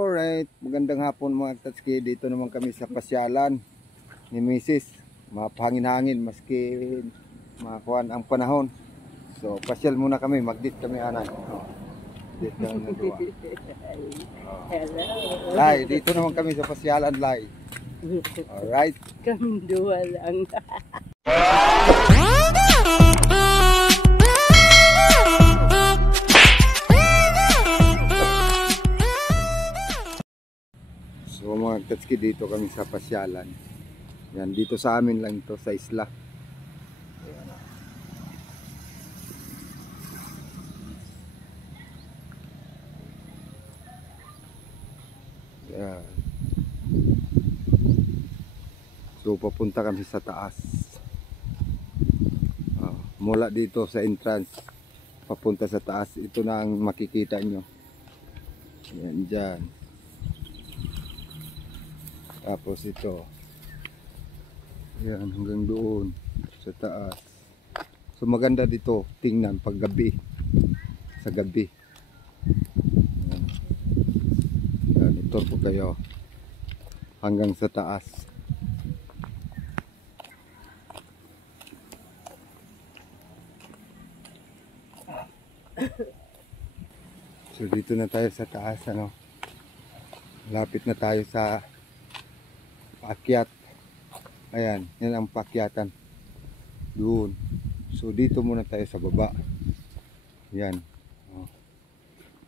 Alright, magandang hapon mga Tatski. Dito naman kami sa pasyalan ni Mrs. Mapahangin-hangin maski makuhan ang panahon. So pasyal muna kami, mag-date kami anak. Date kami na dua. Hello. Lai, dito naman kami sa pasyalan, Lai. Alright. Kami dua lang. So mga Tatski, dito kami sa pasyalan. Yan, dito sa amin lang ito sa isla. Yan. So papunta kami sa taas. Mula dito sa entrance papunta sa taas. Ito na ang makikita nyo. Yan dyan. Tapos ito. Yan hanggang doon sa taas. So maganda dito tingnan pag gabi. Sa gabi. Yan. Yan, itur po kayo hanggang sa taas. So dito na tayo sa taas, ano. Lapit na tayo sa paakyat. Ayan, yan ang paakyatan. Doon. So dito muna tayo sa baba. Yan. Oh.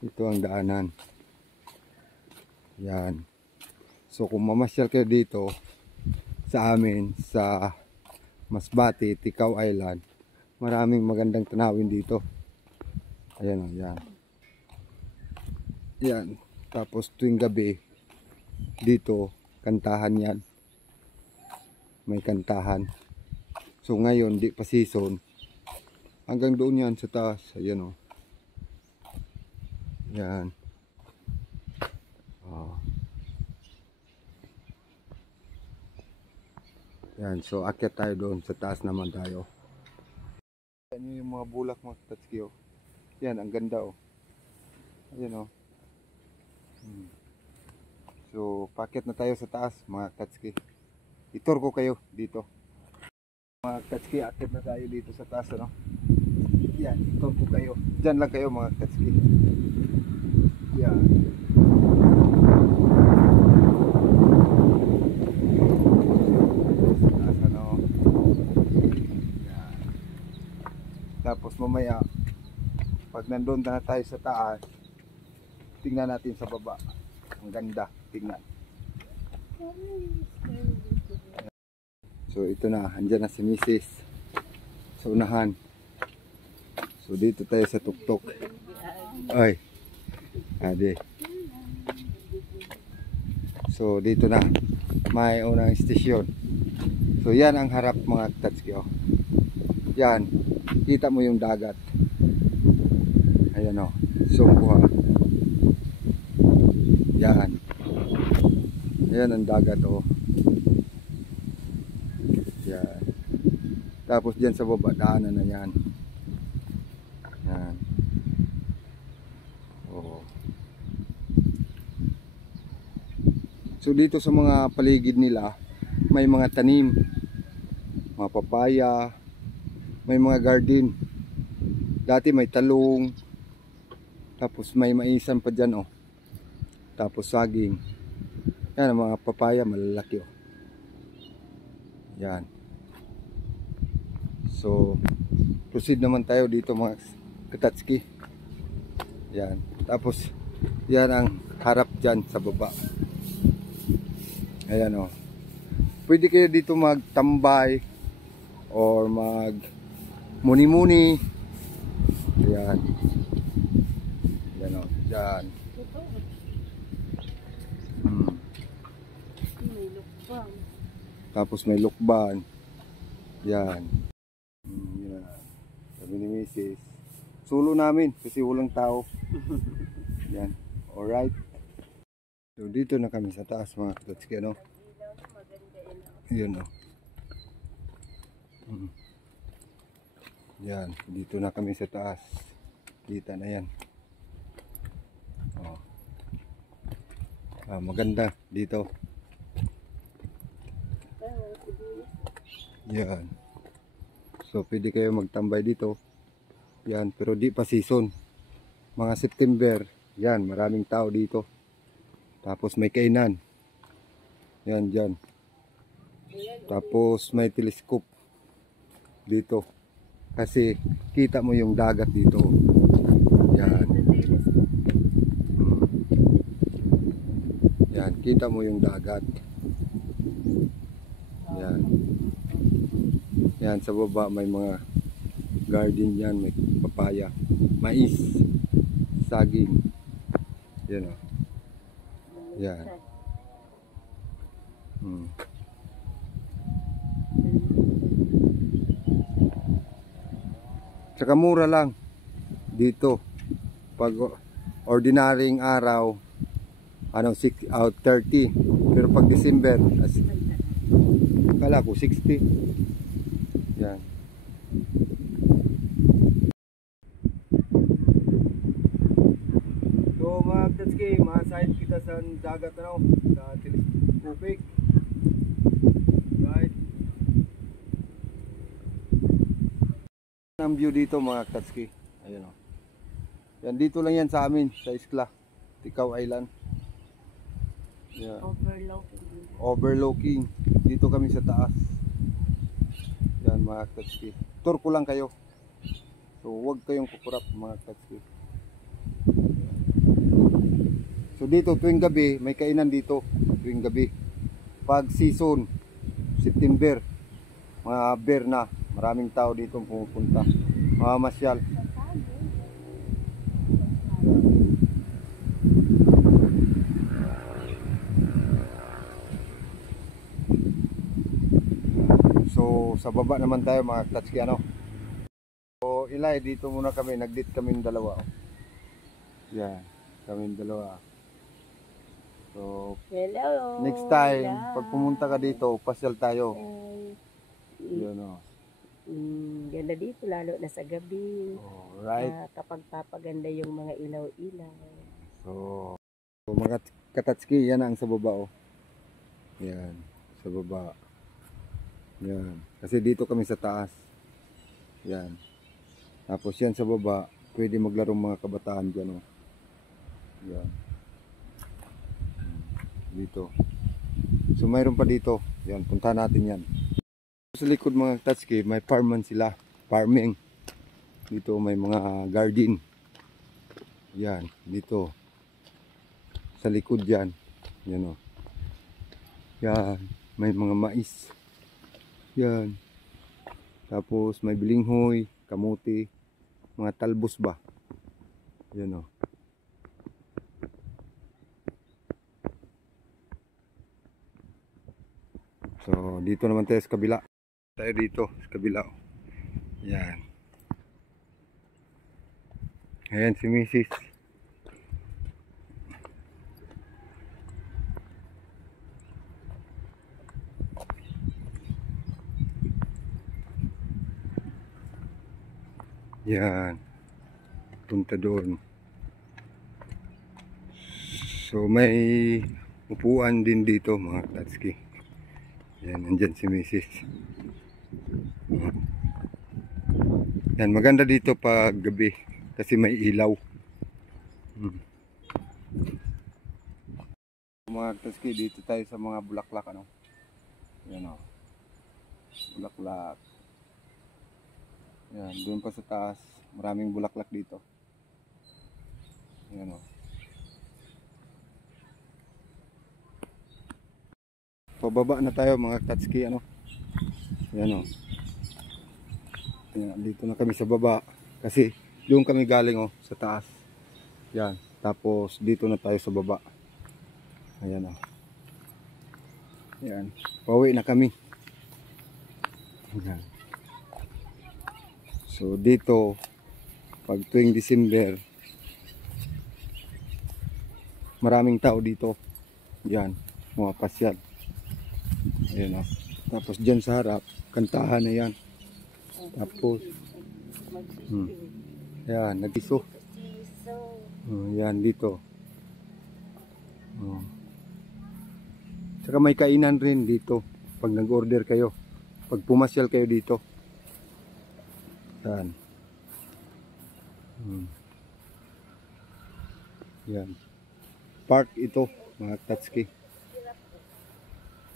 Ito ang daanan. Yan. So kung mamasyal kayo dito sa amin sa Masbate, Ticao Island, maraming magandang tanawin dito. Ayan o, yan. Yan. Tapos tuwing gabi dito kantahan yan. May kantahan. So ngayon di pa season. Hanggang doon yan sa taas. Ayan o. Yan. Yan. So akyat tayo doon. Sa taas naman tayo. Yan yung mga bulak mga Tatski o. Yan. Ang ganda o. Ayan o. So pakyat na tayo sa taas mga Tatski. Itur ko kayo dito. Mga Tatski, akyat na tayo dito sa taas, ano? Yan, itur ko kayo. Diyan lang kayo mga Tatski. Yan. Sa taas, ano? Yan. Tapos mamaya, pag nandun na tayo sa taas, tingnan natin sa baba. Ang ganda, tingnan. So ito na, andyan na si Mrs. sa unahan. So dito tayo sa tuktok. Ay, ade. So dito na, may unang istasyon. So yan ang harap mga Tatski. Yan, kita mo yung dagat. Ayan o, zoom ko ha. Yan. Ayan ang dagat o. Yan. Tapos dyan sa baba, daanan na yan. Yan. Oh. So dito sa mga paligid nila, may mga tanim. Mga papaya. May mga garden. Dati may talong. Tapos may maisan pa dyan oh. Tapos saging. Yan ang mga papaya malalaki oh. Yan. So proceed naman tayo dito mga Tatski. Yan. Tapos yan ang harap dyan sa baba. Ayan o. Pwede kayo dito magtambay or mag muni-muni. Yan. Yan o. Yan. Tapos may lukban. Yan. Yan. Sabi ni Mrs. Sulo namin kasi walang tao. Yan. Alright. So dito na kami sa taas mga Tatski, ano? Yan o. Yan. Dito na kami sa taas. Kita na yan. Oh. Maganda dito. Yan. So pwede kayo magtambay dito. Yan, pero di pa season. Mga September, yan, maraming tao dito. Tapos may kainan. Yan, dyan. Tapos may telescope dito. Kasi kita mo yung dagat dito. Yan. Yan, kita mo yung dagat. Yan. Yan, sa baba may mga garden yan, may papaya, mais, saging. Yan o. Yan. Tsaka mura lang dito. Pag ordinaryong araw, 30. Pero pag December, kala ko 60. Yan. So mga Tatsuki, masahid kita sa dagat sa telescopic. Right. Ang view dito mga Tatsuki. Ayun o. Yan, dito lang yan sa amin, sa Iskla, Tikaw Island. Yan. Overlooking. Dito kami sa taas. Yan mga Tatsuki. Tour ko lang kayo. So huwag kayong kukurap mga Tatsuki. So dito tuwing gabi may kainan dito. Tuwing gabi. Pag season September, mga bear na. Maraming tao dito pumupunta. Mga masyal. So sa baba naman tayo mga Tatsuki So Ilay, dito muna kami, nag-date kami dalawa. Yan, kami dalawa. So Hello. next time pag pumunta ka dito, pasyal tayo. Yun o. Ganda dito lalo na sa gabi. Right. Kapag papaganda yung mga ilaw-ilaw. So mga Katatsuki, yan ang sa baba Yan, sa baba. Yan. Kasi dito kami sa taas. Yan. Tapos yan sa baba, pwede maglarong mga kabataan dyan Yan. Dito. So mayroon pa dito. Yan, punta natin yan. Sa likod mga Tatsuki, may farman sila. Farming. Dito may mga garden. Yan, dito. Sa likod yan. Yan o. Yan, may mga mais. Yan. Tapos may bilinghoy, kamuti, mga talbos ba. Yan o. So dito naman tayo sa kabila. Tayo dito sa kabila. Yan. Ayan si Mrs. Yan. Punta doon. So may upuan din dito mga Tatsuki. Yan, nandyan si Mrs. Yan, maganda dito pag gabi kasi may ilaw. Mga Tatsuki, dito tayo sa mga bulaklak Yan bulaklak. Yan, doon pa sa taas, maraming bulaklak dito. Yan Pababa na tayo mga Tatsuki Yan Yan, dito na kami sa baba kasi doon kami galing sa taas. Yan, tapos dito na tayo sa baba. Ayan Yan, pauwi na kami. Yan. So dito pag tuwing December maraming tao dito. Yan, mga pasyal. Ayan Tapos dyan sa harap kantahan na yan. Tapos yan, nagiso. Yan dito. Saka may kainan rin dito pag nag-order kayo. Pag pumasyal kayo dito. Yan. Yan. Park ito, mga Katsuki.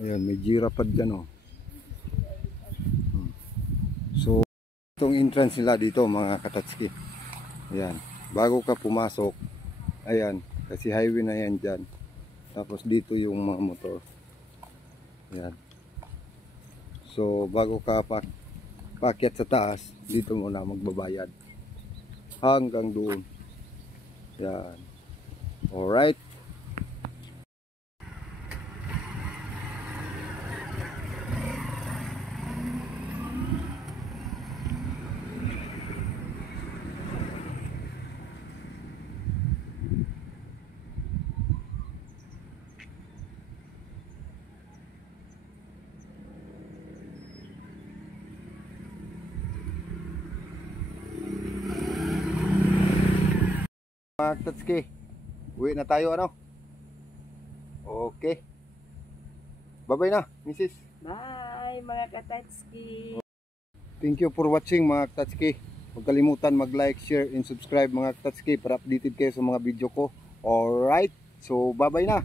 Ayan, may giraffe dyan oh. So, itong entrance nila dito mga Katsuki. Ayan, bago ka pumasok, ayan, kasi highway na yan dyan. Tapos dito yung mga motor. Ayan. So, bago ka paakyat sa taas, dito muna magbabayad. Hanggang doon. Ayan. Alright. Mga Katsuki, uwi na tayo ano? Okay. Bye-bye na, Mrs. Bye mga Katatski. Thank you for watching mga Katsuki. Huwag kalimutan mag-like, share, and subscribe mga Katsuki para updated kayo sa mga video ko. Alright, so bye-bye na.